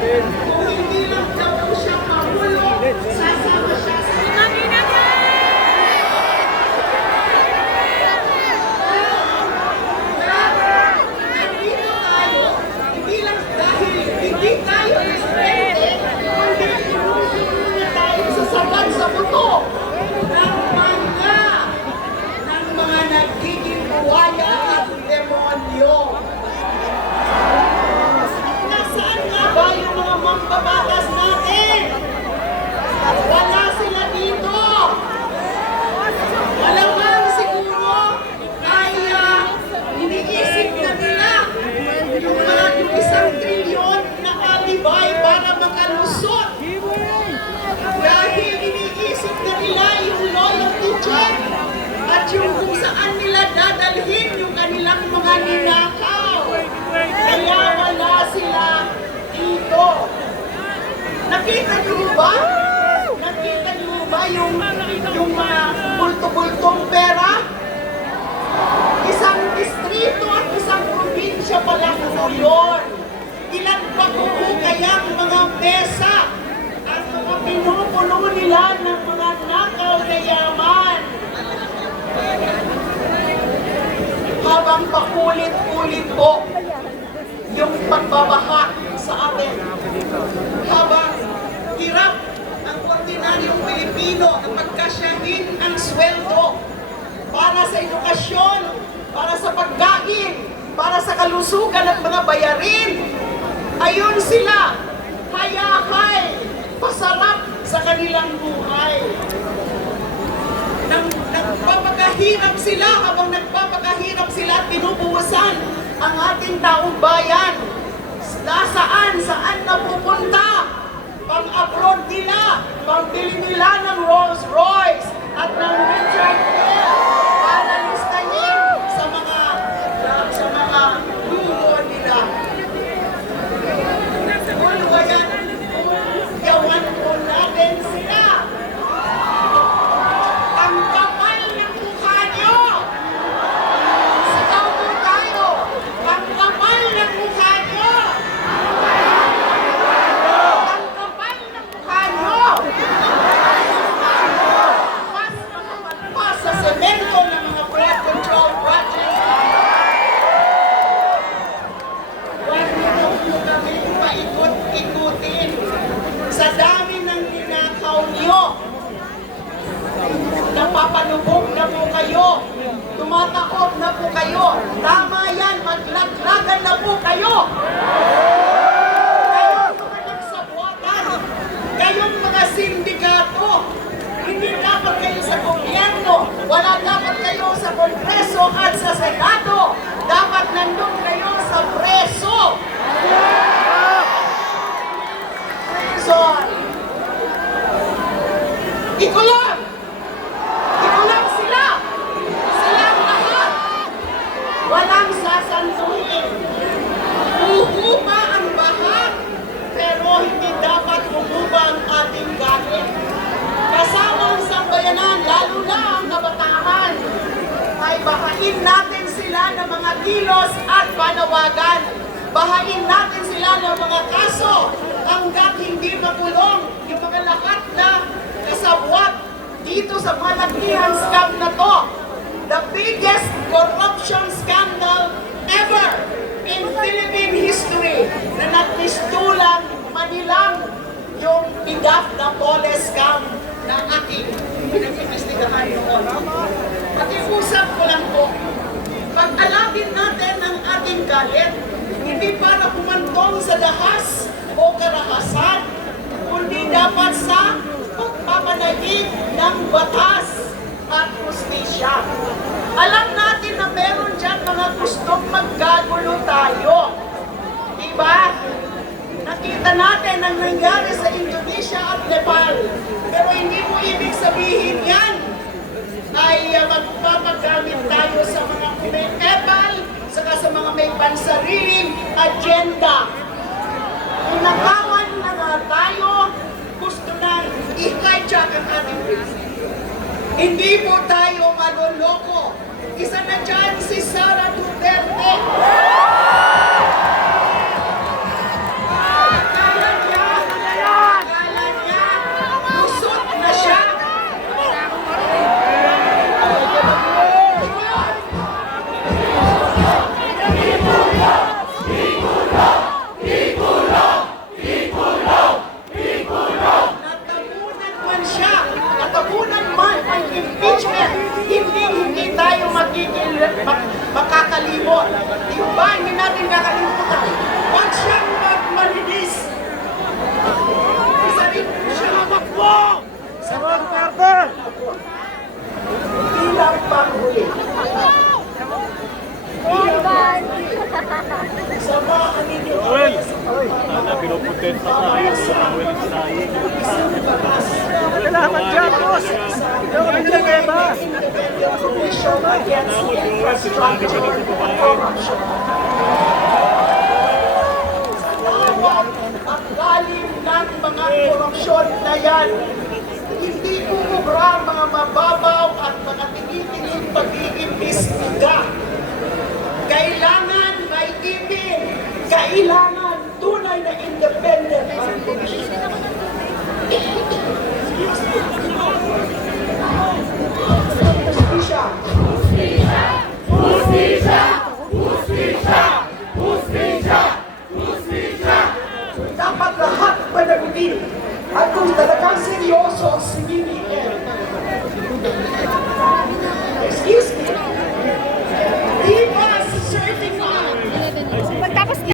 Kung hindi lang daw po siya mahulog, sasama siya sa nandito tayo, hindi lang dahil hindi tayo respete, kundi inusunod na tayo sa sabat sa buto ng mga nagiging buwaya at demonyo. Nasaan nga ba yung mga mambabatas natin? Wala sila dito. Malamang siguro ay iniisip na nila yung mga 1 trilyon na alibay para makalusot. Dahil iniisip na nila yung loyalty check at yung kung saan nila dadalhin yung kanilang mga ninakaw. Kaya wala sila dito. Nakita niyo ba? Nakita niyo ba yung mga bulto-bultong pera? Isang distrito at isang probinsya pa lang po yun. Ilan pa po kayang mga mesa at mga pinupuno nila ng mga nakaw na yaman. Habang pakulit-ulit po yung pagbabaha sa atin. Habang hirap ang ordinaryong Pilipino na pagkasyahin ang sweldo para sa edukasyon, para sa pagkain, para sa kalusugan at mga bayarin. Ayun sila, hayahay, pasarap sa kanilang buhay. Nagpapakahirap sila, habang nagpapakahirap sila at pinubuwasan ang ating taong bayan. Saan napupunta? Pang-abroad nila, pambili nila ng Rolls Royce at ng Richard Mille para listahin sa mga luho nila. Ulwayan, gawan po natin sila. Ang kapal ng mukha nyo! Sigaw po tayo! Ang kapal ng mukha nyo! Ang kapal ng mukha nyo! Mas makamalpas sa semento ng mga flood control projects. Huwag niyo po kami paikot-ikutin sa dami ng ninakaw nyo. Napapanubog na po kayo. Tumatakot na po kayo. Tama yan, maglaglagan na po kayo. Kayong mga nagsabuatan, kayong mga sindikato, hindi dapat kayo sa gobyerno, wala dapat kayo sa Kongreso at sa Senado. Dapat nandun kayo sa preso. Prison. Ikulong! Ikulong sila! Silang lahat! Walang sasantuhin. Huhuba ang baha, pero hindi dapat huhuba ang ating galit. Kasama ang sambayanan, lalo na ang kabataan, ay bahain natin sila ng mga kilos at panawagan. Bahain natin sila ng mga kaso hanggat hindi makulong yung mga lahat na kasabwat dito sa malakihan scam na to. The biggest corruption scandal ever in Philippine history na nagpistulan manilang yung bigat na pole scam na ating pinag-investigahan noon. Pakiusap ko lang po, pag-alapin natin ang ating galit, hindi para humantong sa dahas o karahasan, kundi dapat sa pagpapanagig ng batas at hustisya. Alam natin na meron dyan mga gustong magkagulo tayo. Diba? Nakita natin ang nangyari sa Indonesia at Nepal. Pero hindi mo ibig sabihin yan ay magpapagamit tayo sa mga kumekepal, saka sa mga may pansariling agenda. Inakawan na nga tayo, gusto na i-hijack ang ating prinsipyo. Hindi po tayo maloloko. Isa na dyan si Sara Duterte. Kaya Salamat dyan, boss. Ikaw kami nilagay ba? Commission against infrastructure and corruption. Sa lawak at lalim ng mga korupsyon na yan, hindi umubra ang mga mababaw at mga tinitingin pagiging istiga. Kailangan may ipin, kailangan tunay na independent.